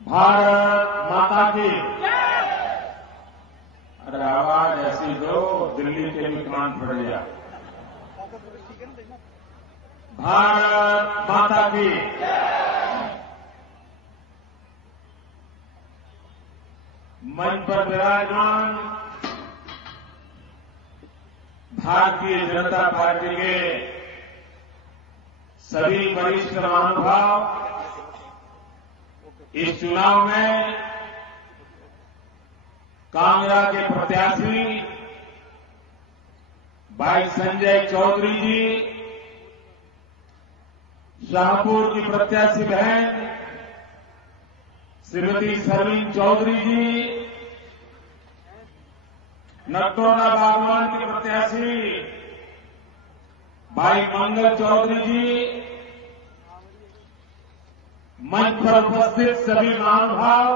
भारत माता की। अरे आवाज ऐसी दो दिल्ली के भी कान फट गया। भारत माता की। मंच पर विराजमान भारतीय जनता पार्टी के सभी वरिष्ठ महानुभाव, इस चुनाव में कांगड़ा के प्रत्याशी भाई संजय चौधरी जी, शाहपुर की प्रत्याशी बहन श्रीमती सरवीन चौधरी जी, नटोना बागवान के प्रत्याशी भाई मंगल चौधरी जी, मंच पर उपस्थित सभी महानुभाव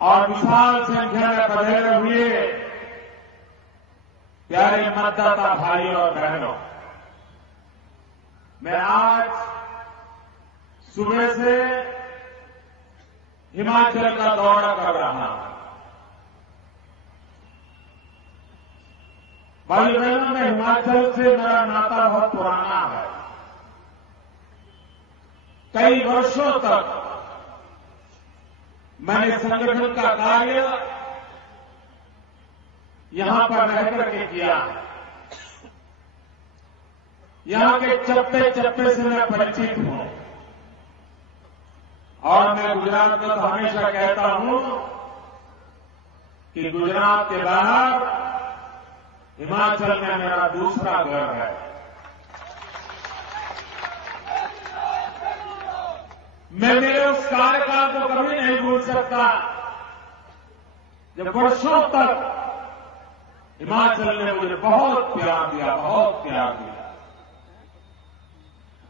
और विशाल संख्या में पधारे हुए प्यारे मतदाता भाइयों और बहनों, मैं आज सुबह से हिमाचल का दौरा कर रहा हूं। भाई बहनों, में हिमाचल से मेरा नाता बहुत पुराना है। कई वर्षों तक मैंने संगठन का कार्य यहां पर रहकर के किया है। यहां के चप्पे चप्पे से मैं परिचित हूं और मैं गुजरात में तो हमेशा कहता हूं कि गुजरात के बाहर हिमाचल में मेरा दूसरा घर है। मैं मेरे उस कार्यकाल को कभी नहीं भूल सकता जब वर्षों तक हिमाचल ने मुझे बहुत प्यार दिया, बहुत प्यार दिया।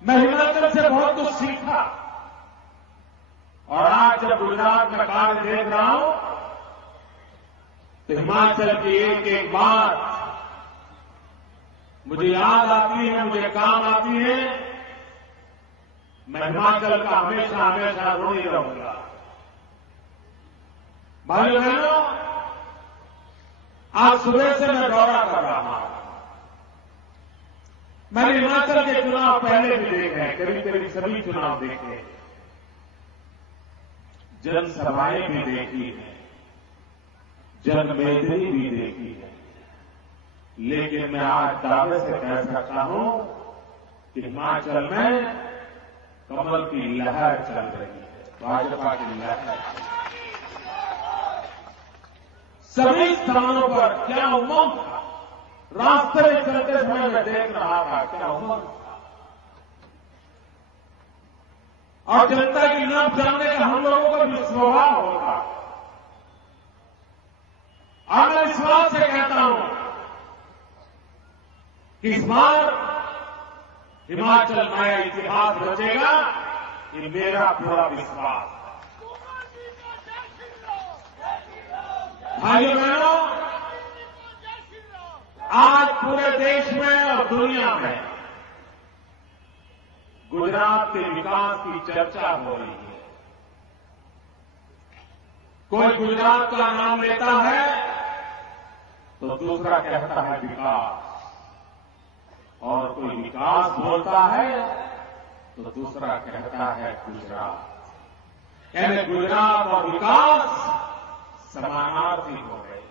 मैं हिमाचल से बहुत कुछ सीखा और आज जब गुजरात में कार्य देख रहा हूं तो हिमाचल की एक एक बात मुझे याद आती है, मुझे काम आती है। मैं हिमाचल का हमेशा हमेशा ऋणी रहूंगा। भाइयों बहनों, आज सुबह से मैं दौरा कर रहा हूं। मैंने हिमाचल के चुनाव पहले भी देखे हैं, करीब करीब सभी चुनाव देखे हैं, जनसभाएं भी देखी है, जनमेदनी भी देखी है, लेकिन मैं आज दावे से कह सकता हूं कि हिमाचल में कमल की लहर चल रही है, भाजपा की लहर। सभी स्थानों पर क्या उमंग था, रास्ते में चलते समय मैं देख रहा था क्या उमंग था। और जनता की नाम जानने का हम लोगों का भी स्वभाव होगा। और मैं विश्वास से कहता हूं कि इस बार हिमाचल नया इतिहास रचेगा, ये मेरा पूरा विश्वास है। भाइयों बहनों, आज पूरे देश में और दुनिया में गुजरात के विकास की चर्चा हो रही है। कोई गुजरात का नाम लेता है तो दूसरा कहता है विकास, और कोई विकास बोलता है तो दूसरा कहता है गुजरात। यानी गुजरात और विकास समानार्थी हो गए।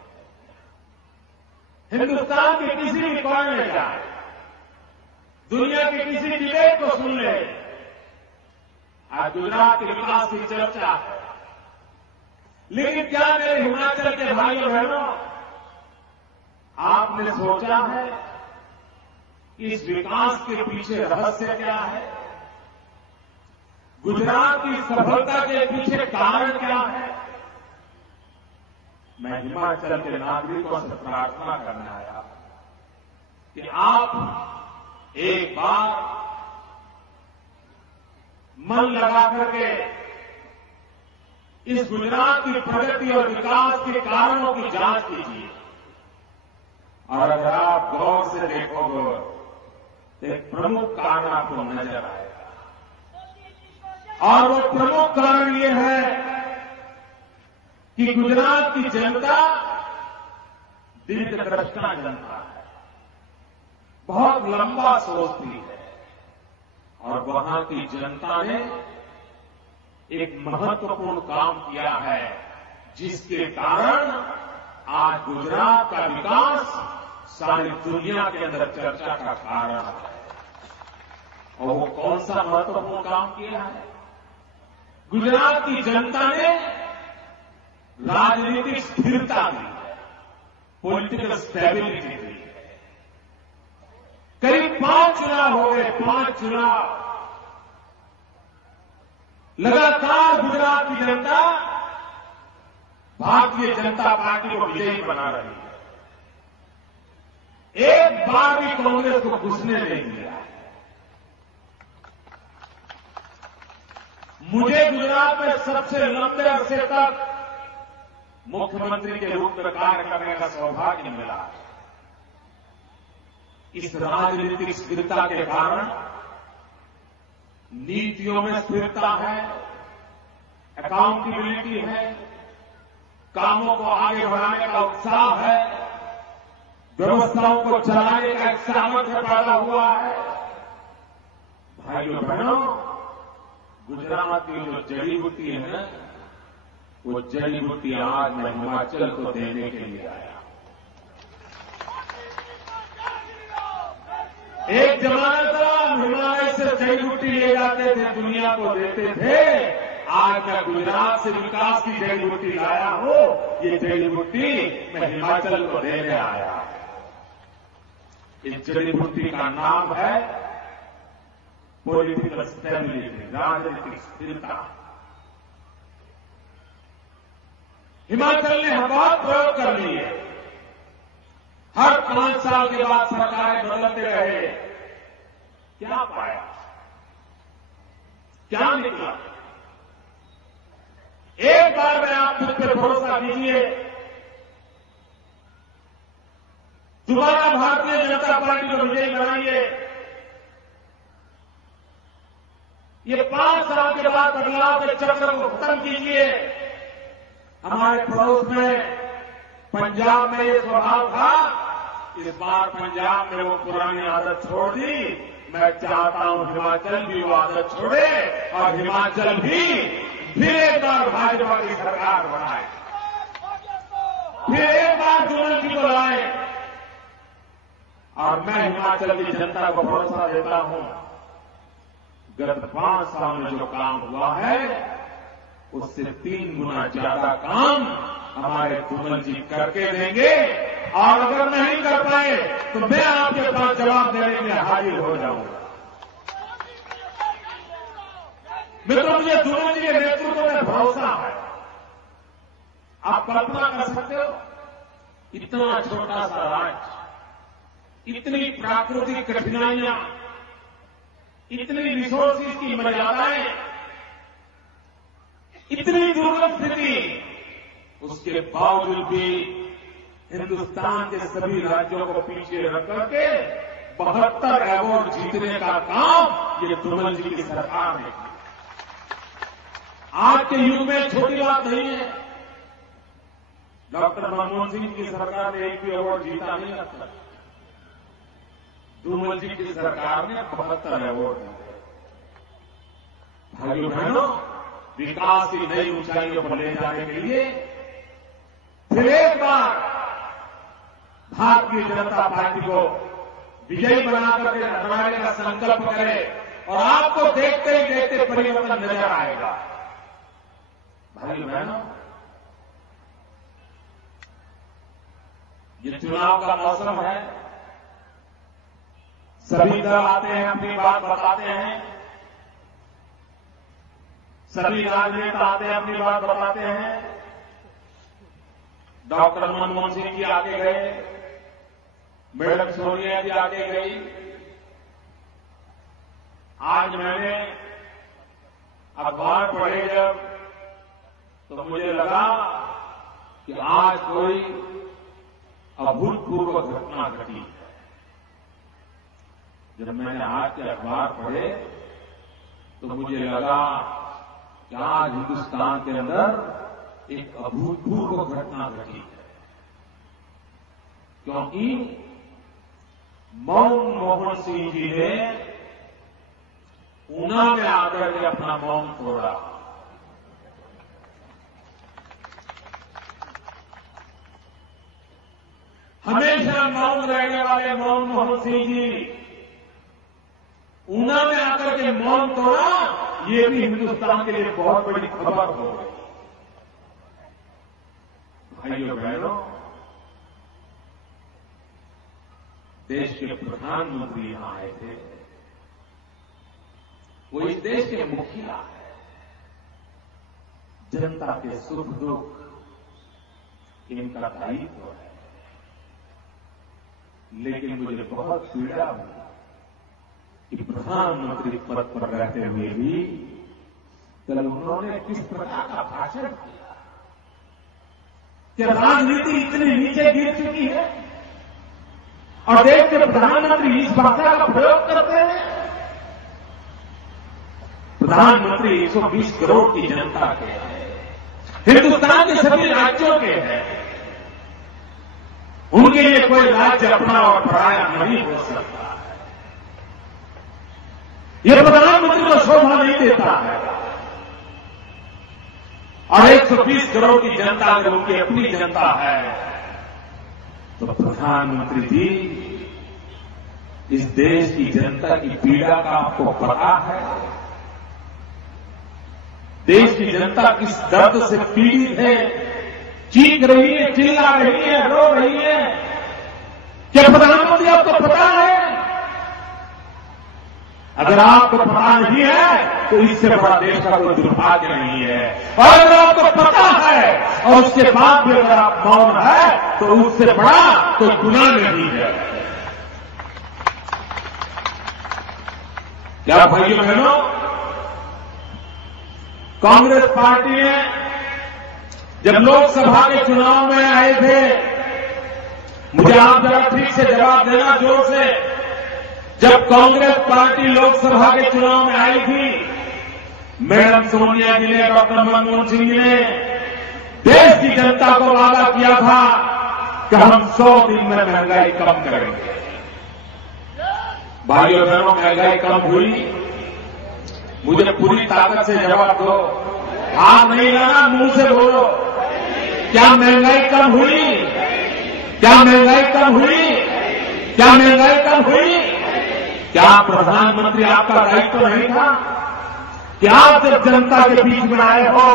हिंदुस्तान के किसी भी कोने में जाए, दुनिया के किसी डिबेट को सुन ले, आज गुजरात के विकास की चर्चा है। लेकिन क्या मेरे हिमाचल के भाइयों बहनों, आपने सोचा है इस विकास के पीछे रहस्य क्या है? गुजरात की सफलता के पीछे कारण क्या है? मैं हिमाचल के नागरिकों से प्रार्थना करने आया कि आप एक बार मन लगा करके इस गुजरात की प्रगति और विकास के कारणों की जांच कीजिए। और अगर आप गौर से देखोगे तो एक प्रमुख कारण आपको नजर आएगा, और वो प्रमुख कारण ये है कि गुजरात की जनता दीर्घदृष्टा जनता है, बहुत लंबा सोचती है, और वहां की जनता ने एक महत्वपूर्ण काम किया है जिसके कारण आज गुजरात का विकास सारी दुनिया के अंदर चर्चा का कारण है। और वो कौन सा महत्वपूर्ण काम किया है? गुजरात की जनता ने राजनीतिक स्थिरता दी है, पॉलिटिकल स्टेबिलिटी दी है। करीब 5 चुनाव हो गए, 5 चुनाव लगातार गुजरात की जनता भारतीय जनता पार्टी को विजयी बना रही है। एक बार भी कांग्रेस को घुसने नहीं दिया। मुझे गुजरात में सबसे लंबे अरसे तक मुख्यमंत्री के रूप में कार्य करने का सौभाग्य मिला। इस राजनीतिक स्थिरता के कारण नीतियों में स्थिरता है, अकाउंटेबिलिटी है, कामों को आगे बढ़ाने का उत्साह है, व्यवस्थाओं को चलाने का एक सामर्थ्य पैदा हुआ है। भाइयों बहनों, गुजरात की जो जड़ी बूटी है ना, वो जड़ी बूटी आज मैं हिमाचल को देने के लिए आया। एक जमाना था हिमालय से जड़ी बूटी ले जाते थे, दुनिया को देते थे। आज मैं गुजरात से विकास की जड़ी बूटी लाया हूं। ये जड़ी बूटी मैं हिमाचल को देने आया। इस जड़ी बूटी का नाम है पॉलिटिकल स्टेबिलिटी, राजनीतिक स्थिरता। हिमाचल ने बहुत प्रयोग कर लिए। हर 5 साल के बाद सरकारें बदलते रहे। क्या पाया? क्या निकला? एक बार में आप मुझ पर भरोसा कीजिए, दोबारा भारतीय जनता पार्टी को विजयी बनाइए। ये 5 साल के बाद बदलाव के चक्र को खत्म कीजिए। हमारे पड़ोस में पंजाब में ये स्वभाव था, इस बार पंजाब में वो पुरानी आदत छोड़ दी। मैं चाहता हूं हिमाचल भी वो आदत छोड़े और हिमाचल भी फिर एक बार भाजपा की सरकार बनाए, फिर एक बार जुमल जी को लाए। और मैं हिमाचल की जनता को भरोसा देता हूं, गत 5 साल में जो काम हुआ है उससे 3 गुना ज्यादा काम हमारे जुमल जी करके देंगे। और अगर नहीं कर पाए तो मैं आपके पास जवाब देने के लिए हाजिर हो जाऊंगा। मित्रों, मुझे जुमल जी के नेतृत्व में भरोसा है। आप कल्पना कर सकते हो, इतना छोटा सा राज्य, इतनी प्राकृतिक कठिनाइयां, इतनी रिसोर्सेज की मर्यादाएं, इतनी दुर्गम स्थिति, उसके बावजूद भी हिंदुस्तान के सभी राज्यों को पीछे रख करके 72 अवार्ड जीतने का काम ये जुमल जी की सरकार ने किया। आज के युग में छोटी बात नहीं है। डॉक्टर मनमोहन सिंह की सरकार ने एक भी अवार्ड जीता नहीं था। जुमल जी की सरकार ने 72 अवार्ड जीते। भाइयों बहनों, विकास की नई ऊंचाइयों पर ले जाने के लिए फिर एक बार भारतीय जनता पार्टी को विजयी बनाने का संकल्प करें और आपको देखते ही देखते परिवर्तन नजर आएगा। भाइयों बहनों, ये चुनाव का मौसम है। सभी दल आते हैं, अपनी बात बताते हैं। सभी राजनेता आते हैं, अपनी बात बताते हैं। डॉक्टर मनमोहन सिंह जी आगे गए, मैडम सोनिया जी आगे गई। आज मैंने अखबार पढ़े जब, तो मुझे लगा कि आज कोई अभूतपूर्व घटना घटी है। जब मैंने आज के अखबार पढ़े तो मुझे लगा कि आज हिंदुस्तान के अंदर एक अभूतपूर्व घटना घटी है, क्योंकि मनमोहन सिंह जी ने ऊना में आकर के अपना मौन तोड़ा। हमेशा मौन रहने वाले मनमोहन सिंह जी ऊना में आकर के मौन तोड़ा, ये भी हिंदुस्तान के लिए बहुत बड़ी खबर हो गई। भाइयों बहनों, देश के प्रधानमंत्री यहां आए थे, वो इस देश के मुखिया है, जनता के सुख दुख इनका दायित्व है। लेकिन मुझे बहुत पीड़ा हुई कि प्रधानमंत्री पद पर रहते हुए भी कल उन्होंने किस प्रकार का भाषण किया। क्या राजनीति इतनी नीचे गिर चुकी है और देश के प्रधानमंत्री इस भाषा का प्रयोग करते हैं? प्रधानमंत्री 120 करोड़ की जनता के हैं, हिंदुस्तान के सभी राज्यों के हैं। उनके लिए कोई राज्य अपना और पराया नहीं हो सकता है। यह प्रधानमंत्री को शोभा नहीं देता है। और 120 करोड़ की जनता अगर उनकी अपनी जनता है तो प्रधानमंत्री जी, इस देश की जनता की पीड़ा का आपको पता है? देश की जनता किस दर्द से पीड़ित है, चीख रही है, चिल्ला रही है, रो रही है। क्या प्रधानमंत्री आपको पता है? अगर आपको पता नहीं है तो इससे बड़ा देश का कोई दुर्भाग्य नहीं है। और अगर आपको पता है और उसके बाद भी अगर आप मौन है तो उससे बड़ा कोई गुनाह नहीं है। क्या भाइयों बहनों, कांग्रेस पार्टी ने जब लोकसभा के चुनाव में आए थे, मुझे आप जरा ठीक से जवाब देना जोर से, जब कांग्रेस पार्टी लोकसभा के चुनाव में आई थी, मैडम सोनिया जी ने, डॉक्टर मनमोहन सिंह जी ने देश की जनता को वादा किया था कि हम 100 दिन में महंगाई कम करेंगे। भाइयों बहनों, महंगाई कम हुई? मुझे पूरी ताकत से जवाब दो, हाथ नहीं लाना, मुंह से बोलो। क्या महंगाई कम हुई? क्या महंगाई कम हुई? क्या महंगाई कम हुई? क्या प्रधानमंत्री आपका दायित्व नहीं था कि आप जब जनता के बीच में आए हो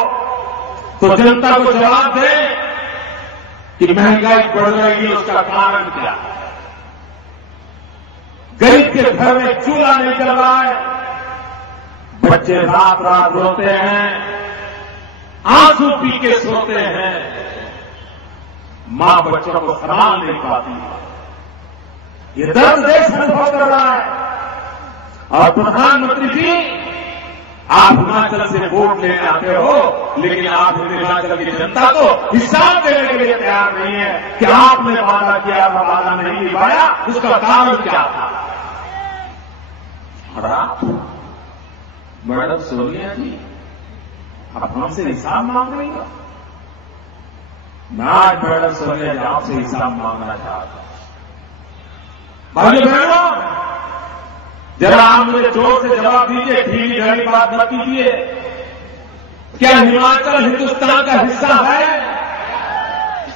तो जनता को जवाब दें कि महंगाई बढ़ रही है, उसका कारण क्या है? गरीब के घर में चूल्हा नहीं चल रहा है, बच्चे रात रात रोते हैं, आंसू पी के सोते हैं, मां बच्चों को संभाल नहीं पाती। ये दर्द देश अनुभव कर रहा है। और प्रधानमंत्री जी, आप हिमाचल से वोट लेने आते हो, लेकिन आप हिमाचल की जनता को हिसाब देने के लिए तैयार नहीं है कि आपने वादा किया था, वादा नहीं निभाया, उसका कारण क्या था? और आप मैडम सोनिया जी, आप हमसे हिसाब मांग रही हो? मैं आज मैडम सोनिया जी आपसे हिसाब मांगना चाहता हूं। भाइयों बहनों, जरा आप मुझे जोर से जवाब दीजिए, ढीली ढाली बात मत कीजिए। क्या हिमाचल हिंदुस्तान का हिस्सा है?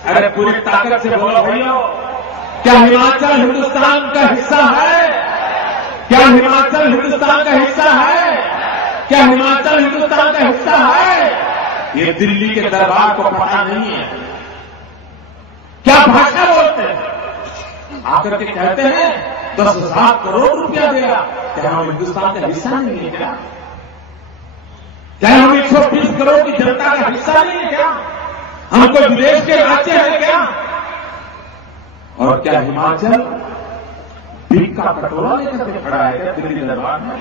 अरे पूरी ताकत से बोलो भैया, क्या हिमाचल हिंदुस्तान का हिस्सा है? क्या हिमाचल हिंदुस्तान का हिस्सा है? क्या हिमाचल हिंदुस्तान का हिस्सा है? ये दिल्ली के दरबार को पता नहीं है। क्या भाषा बोलते हैं? आकर के कहते हैं 10,000 करोड़ रुपया देगा। क्या हम हिंदुस्तान का हिस्सा नहीं है क्या? क्या हम 120 करोड़ की जनता का हिस्सा नहीं है क्या? हम कोई विदेश के राज्य है क्या? और क्या हिमाचल भीख का कटोरा लेकर के खड़ा है क्या दिल्ली दरबार में?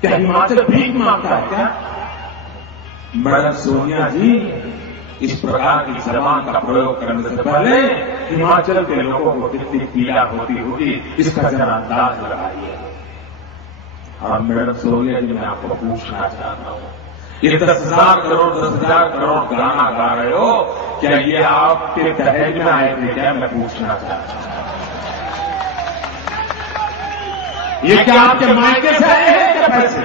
क्या हिमाचल भीख मांगता है क्या? मैडम सोनिया जी, इस प्रकार की जबान का प्रयोग करने से पहले हिमाचल के लोगों को कितनी पीड़ा होती होगी, इसका जरा अंदाज लगाइए। और मैडम सोनिया जी, मैं आपको पूछना चाहता हूं, ये 10,000 करोड़ 10,000 करोड़ गाना गा रहे हो, क्या ये आपके दहेज में आए थे क्या? मैं पूछना चाहता हूं, ये क्या आपके मायके से आए हैं क्या पैसे?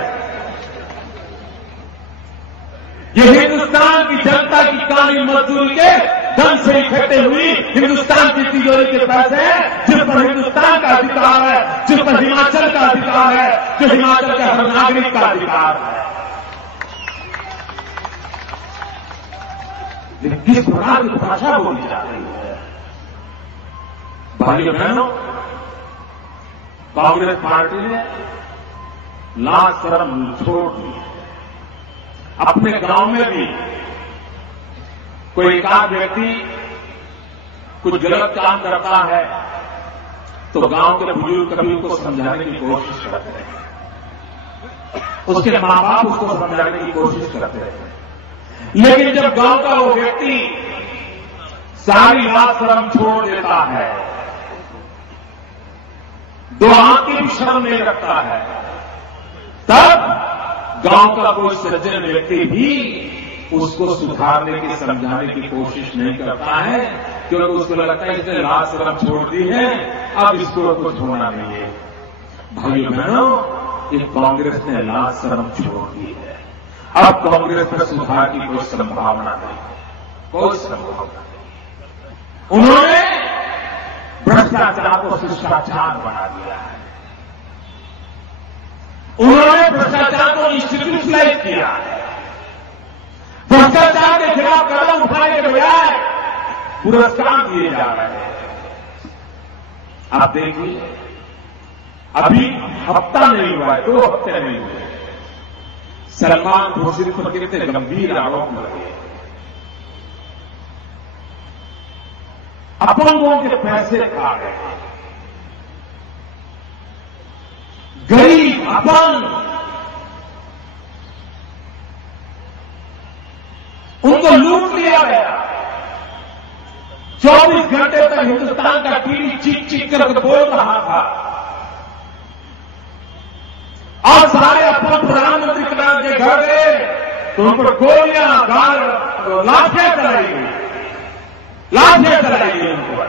ये हिंदुस्तान की जनता की काली मजदूरी के धन से इकट्ठे हुई हिंदुस्तान की तिजोरी के पैसे हैं, जिन पर हिंदुस्तान का अधिकार है, जिन पर हिमाचल का अधिकार है, जो हिमाचल के हर नागरिक का अधिकार है। लेकिन किस प्रकार की भाषा बोली जा रही है? भाइयों बहनों, कांग्रेस पार्टी ने लाज शर्म छोड़ दी। अपने गांव में भी कोई एकाध व्यक्ति कुछ गलत काम करता है तो गांव के बुजुर्ग कभी उसको समझाने की कोशिश करते हैं, उसके मां बाप उसको समझाने की कोशिश करते हैं। लेकिन जब गांव का वो व्यक्ति सारी लाज शर्म छोड़ देता है, दो आंख की भी शर्म नहीं रखता है, तब गांव का कोई सज्जन व्यक्ति भी उसको सुधारने की समझाने की कोशिश नहीं करता है, क्योंकि उसको लगता है इसने लाज शर्म छोड़ दी है, अब इसको कुछ होना नहीं है। भाइयों बहनों, ये कांग्रेस ने लाज शर्म छोड़ दी है। अब कांग्रेस में सुधार की कोई संभावना नहीं है, कोई संभावना नहीं। उन्होंने भ्रष्टाचार को शिष्टाचार बना दिया है, उन्होंने भ्रष्टाचार को इंस्टीट्यूशनलाइज किया है। भ्रष्टाचार के खिलाफ कदम उठाने के बजाय पुरस्कार दिए जा रहे हैं। आप देखिए, अभी हफ्ता नहीं हुआ है, 2 हफ्ते नहीं हुए, सलमान खुर्शीद पर कितने गंभीर आरोप लगे। अपंगों के पैसे खा गए, गरीब अपंग, उनको लूट लिया गया। 24 घंटे तक हिंदुस्तान का टीवी चीख चीख करके बोल रहा था, और सारे अपंग प्रधानमंत्री के घर गए तो उन पर गोलियां लाठियां चलाई गई, लाठियां चलाई गई उनको।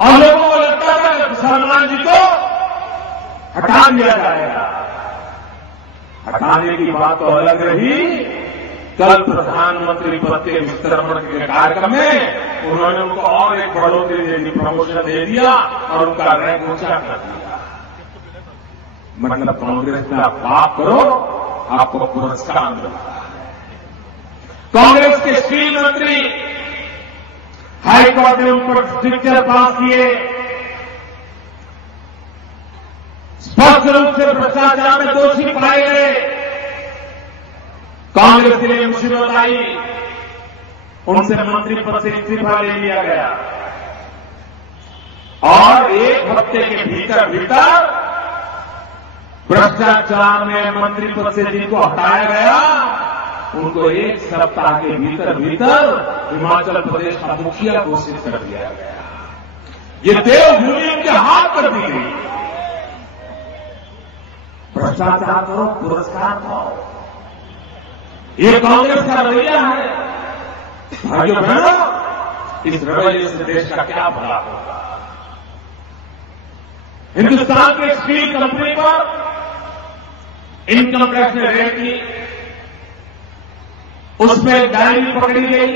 और लोगों को लगता था कि सलमान जी को हटा दिया जाएगा। हटाने की बात तो अलग रही, कल प्रधानमंत्री पद के विस्तरण के कार्यक्रम में उन्होंने उनको और एक बढ़ोतरी दे दी, प्रमोशन दे दिया और उनका रैंक ऊंचा कर दिया। मतलब कांग्रेस में आप पाप करो, आपको पुरस्कार मिलता है। कांग्रेस के स्टील मंत्री हाईकोर्ट ने उन पर स्ट्रिक्चर पास किए, स्पष्ट रूप से भ्रष्टाचार में दोषी पाए गए। कांग्रेस के लिए मुसीबत आई, उनसे मंत्री पद से इस्तीफा ले लिया गया और 1 हफ्ते के भीतर भीतर भ्रष्टाचार में मंत्री पद से जिनको हटाया गया उनको 1 सप्ताह के भीतर भीतर हिमाचल प्रदेश का मुखिया घोषित कर दिया गया। ये देवभूमि उनके हाथ कर दी गई। भ्रष्टाचार करो, पुरस्कार पाओ, ये कांग्रेस का रवैया है। भाइयों बहनों, इस रवैये से देश का क्या भला होगा? हिंदुस्तान की स्टील कंपनी पर इनकम टैक्स ने रेड की, उसमें डायरी पकड़ी गई,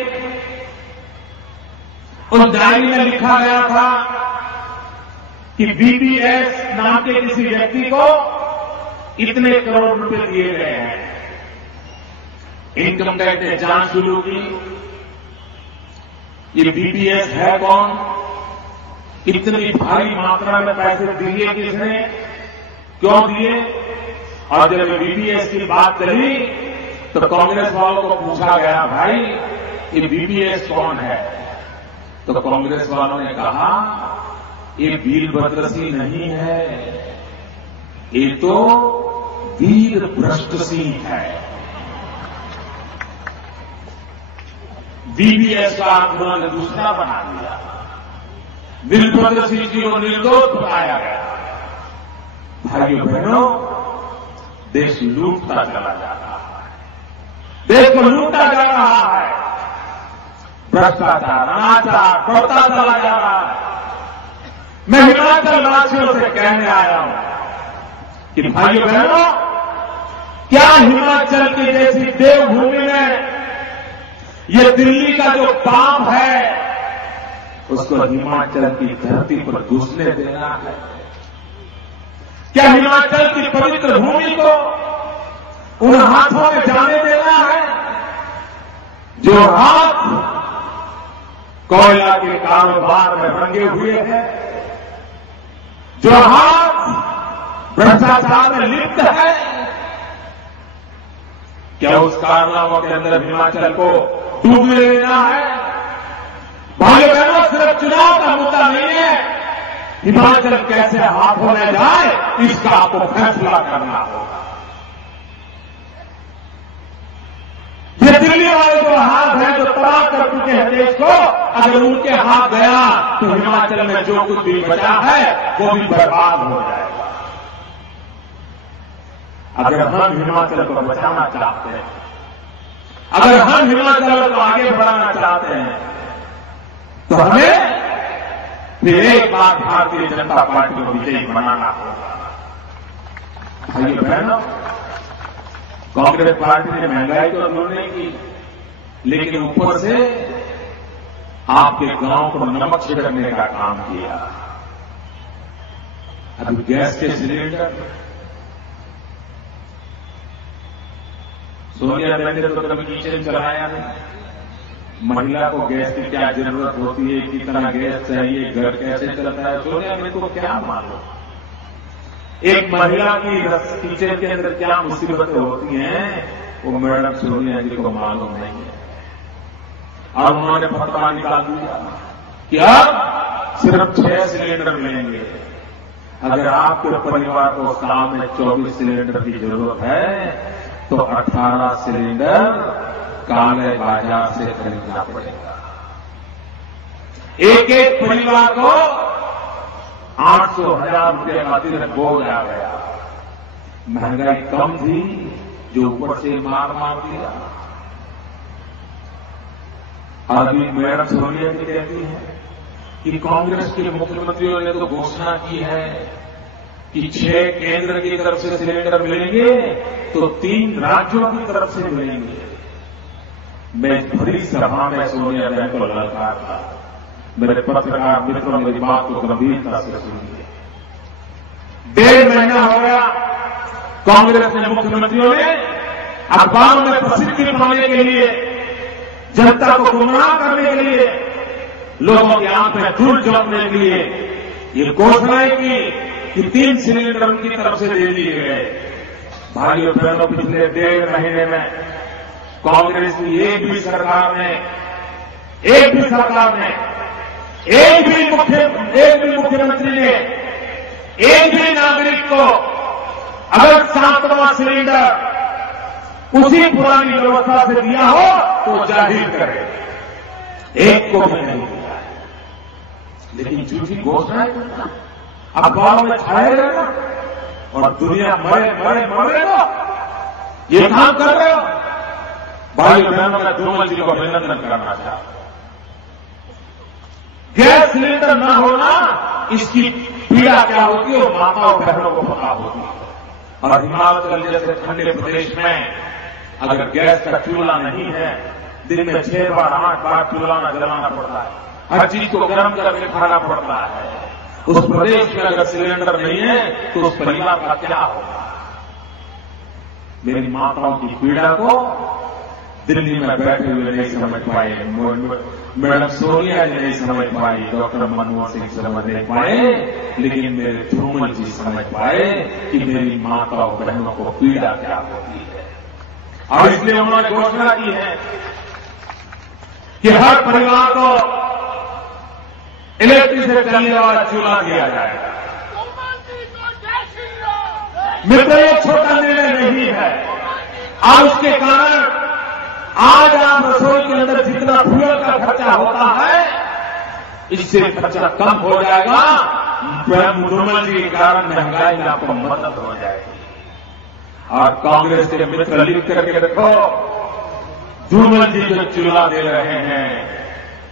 उस डायरी में लिखा गया था कि बीपीएस नाम के किसी व्यक्ति को इतने करोड़ रुपए दिए गए हैं। इनकम टैक्स ने जांच शुरू की, ये बीपीएस है कौन, इतनी भारी मात्रा में पैसे दिए किसने, क्यों दिए? और जब बीपीएस की बात चली तो कांग्रेस वालों को पूछा गया, भाई ये बीपीएस कौन है? तो कांग्रेस वालों ने कहा, ये वीरभद्र सिंह नहीं है, ये तो वीरभ्रष्ट सिंह है। डीबीएस का उन्होंने दूसरा बना दिया। वीरभद्र सिंह जी को निर्दोष बताया गया। भाइयों बहनों, देश लूटता चला जा रहा है, देश को लूटता जा रहा है, भ्रष्टाचार अनाचार बढ़ता चला जा रहा है। मैं हिमाचल वासियों से कहने आया हूं कि भाइयों बहनों, क्या हिमाचल की जैसी देवभूमि में ये दिल्ली का जो पाप है उसको हिमाचल की धरती पर घुसने देना है? क्या हिमाचल की पवित्र भूमि को उन हाथों में जाने देना है जो हाथ कोयला के कारोबार में रंगे हुए हैं, जो हाथ भ्रष्टाचार में लिप्त है? क्या उस कारनामों के अंदर हिमाचल को डूबने देना है? भाइयों बहनों, सिर्फ चुनाव का मुद्दा नहीं है, हिमाचल कैसे हाथों में जाए इसका आपको फैसला करना होगा। ये दिल्ली वाले जो हाथ हैं, जो तबाह कर चुके हैं देश को, अगर उनके हाथ गया तो हिमाचल में जो कुछ भी बचा है वो भी बर्बाद हो जाएगा। अगर हम हिमाचल को बचाना चाहते हैं, अगर हम हिमाचल को आगे बढ़ाना चाहते हैं, तो हमें फिर एक बार भारतीय जनता पार्टी को विजयी बनाना होगा। भाइयों बहनों, कांग्रेस पार्टी ने महंगाई तो दूर नहीं की, लेकिन ऊपर से आपके गांव को नमक छिड़कने का काम किया। अभी गैस के सिलेंडर, सोनिया गांधी ने तो कभी किचन चलाया नहीं। महिला को गैस की क्या जरूरत होती है, कितना गैस चाहिए, घर कैसे चलता है, सोनिया गांधी को क्या मालूम? एक महिला की किचन के अंदर क्या मुसीबतें होती हैं वो मैडम सोनिया जी को मालूम नहीं है। और उन्होंने फतवा निकाल दिया कि अब सिर्फ 6 सिलेंडर मिलेंगे। अगर आपके परिवार को साल में 24 सिलेंडर की जरूरत है तो 18 सिलेंडर काले बाजार से खरीदना पड़ेगा। एक एक परिवार को 800,000 रुपये का अतिरिक्त बोझ आ गया। महंगाई कम थी जो ऊपर से मार दिया। अभी मैडम सोनिया जी कहती है कि कांग्रेस के मुख्यमंत्रियों ने तो घोषणा की है कि 6 केंद्र की तरफ से सिलेंडर मिलेंगे तो 3 राज्यों की तरफ से मिलेंगे। मैं भरी सभा में सोनिया गांधी को ललकारता। मेरे पत्रकार मित्रों मेरी बात को गंभीरता से सुनिए। 1.5 महीना हो गया कांग्रेस के मुख्यमंत्रियों ने अखबारों में प्रसिद्धि पाने के लिए, जनता को गुमराह करने के लिए, लोगों की आंखें धूल झोंकने के लिए ये घोषणाएं की कि 3 सिलेंडर उनकी तरफ से दे दिए गए। भाइयों बहनों, पिछले 1.5 महीने में कांग्रेस की एक भी सरकार ने, एक भी मुख्यमंत्री ने, एक भी नागरिक को अगर 7वां सिलेंडर उसी पुरानी व्यवस्था से दिया हो तो जाहिर करे। एक को भी नहीं दिया है। लेकिन झूठी घोषणाएं अखबारों में छाए रहना और दुनिया मरे तो ये काम कर रहे हो। भाई बहनों, मैं धूमल जी को अभिनंदन करना चाहता हूं। गैस सिलेंडर न होना, इसकी पीड़ा क्या होती है वो माताओं बहनों को पता होती है। और हिमाचल जैसे ठंडे प्रदेश में अगर गैस का चूल्हा नहीं है, दिन में 6 बार 8 बार चूल्हा जलाना पड़ता है, हर चीज को गर्म करके खाना पड़ता है। उस प्रदेश में अगर सिलेंडर नहीं है तो उस परिवार का क्या होगा? मेरी माताओं की पीड़ा को दिल्ली में बैठे हुए नहीं समझ पाए, मैडम सोनिया जी नहीं समझ पाई, डॉक्टर मनमोहन सिंह समझ नहीं पाए, लेकिन मेरे धूमल जी समझ पाए कि मेरी माताओं बहनों को पीड़ा क्या होती है। और इसलिए उन्होंने घोषणा की है कि हर परिवार को इलेक्ट्रिक से चलने वाला चूल्हा दिया जाएगा। मित्र, ये छोटा निर्णय नहीं है और उसके कारण आज आप रसोई के अंदर जितना फ्यूल का खर्चा होता है, इससे खर्चा कम हो जाएगा। झूमर जी के कारण महंगाई में आपको मदद हो जाएगी। और कांग्रेस के मित्र लिख करके रखो, झूमर जी जो चूल्हा दे रहे हैं,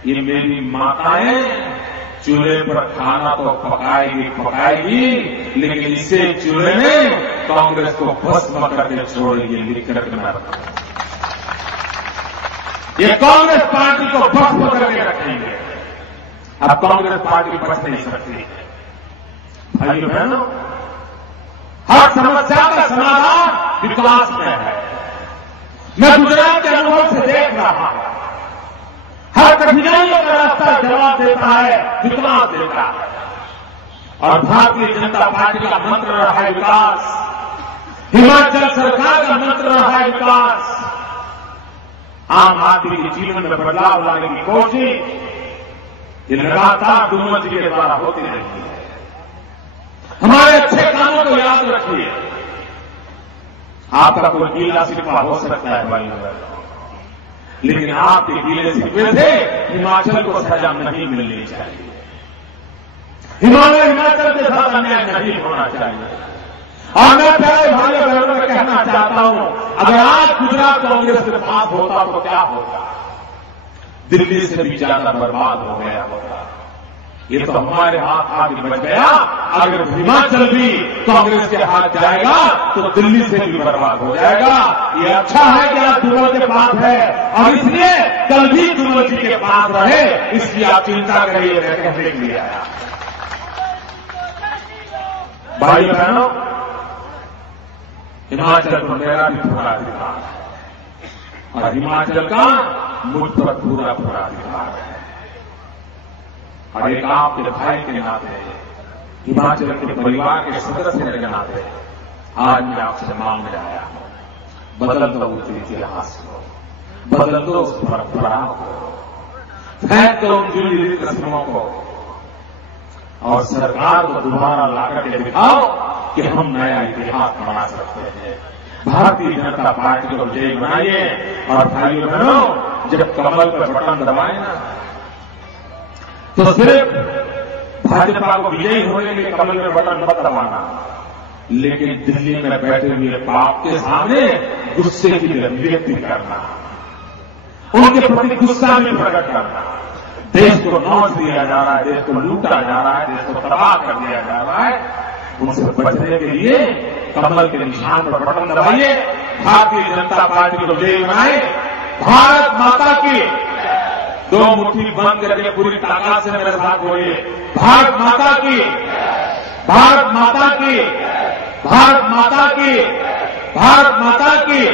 ये मेरी माताएं चूल्हे पर खाना तो पकाएगी, लेकिन इसे चूल्हे में कांग्रेस को भस्म करके छोड़ेगी। लिख करके मैं रखा, ये कांग्रेस पार्टी को भस्म करके रखेंगे। अब कांग्रेस पार्टी बच नहीं सकती। भाइयों बहनों, हर समस्या का समाधान विकास में है। मैं गुजरात के अनुभव से देख रहा हूं, हर कठिनाइयों का रास्ता जवाब देता है, विकास देता है। और भारतीय जनता पार्टी का मंत्र रहा है विकास। हिमाचल सरकार का मंत्र रहा है विकास। आम आदमी के जीवन में बदलाव लाने की कोशिश ये लगातार झूमर जी के द्वारा होती रहती है। हमारे अच्छे कामों को याद रखिए। आपका कोई गीला शिकवा हो सकता है भाई, लेकिन आपके गीले शिकवे से हिमाचल को सजा नहीं मिलनी चाहिए। हिमाचल के साथ अन्याय नहीं होना चाहिए। और मैं प्यारे भाइयों बहनों में कहना चाहता हूं, अगर आज गुजरात कांग्रेस के पास होता तो क्या होता? दिल्ली से भी ज्यादा बर्बाद हो गया होता। ये तो हमारे हाथ आगे बच गया। अगर हिमाचल भी कांग्रेस के हाथ जाएगा तो दिल्ली से भी बर्बाद हो जाएगा। ये अच्छा है कि आज झूमर के पास है, और इसलिए कल भी झूमर जी के पास रहे, इसलिए आप चिंता करिए। कहने के लिए आया भाई बहनों, हिमाचल पर मेरा भी पूरा अधिकार है और हिमाचल का मुझ पर पूरा अधिकार है। और एक आपके भाई के नाते, हिमाचल के परिवार के सदस्य के नाते आज मैं आपसे मांगने आया हूं, बदल दो उस इतिहास को, बदल दो उस परंपरा को, फेंक दो उन जुड़ी रस्मों को, और सरकार को दोबारा लाकर के दिखाओ कि हम नया इतिहास बना सकते हैं। भारतीय जनता पार्टी को विजयी बनाइए। और भाइयों बहनों, जब कमल पर बटन दबाए ना, तो सिर्फ भाजपा को विजयी होने के लिए कमल में बटन मत दबाना, लेकिन दिल्ली में बैठे हुए बाप के सामने गुस्से की अभिव्यक्ति करना, उनके प्रति गुस्सा में प्रकट करना। देश को नौच दिया जा रहा है, देश को लूटा जा रहा है, देश को तबाह कर दिया जा रहा है। उनसे बचने के लिए कमल के निशान पर बटन दबाइए। भारतीय जनता पार्टी को विजयी बनाए। भारत माता की दो मुट्ठी बंद करके पूरी ताकत से मेरे साथ बोलिए, भारत माता की, भारत माता की, भारत माता की, भारत माता की।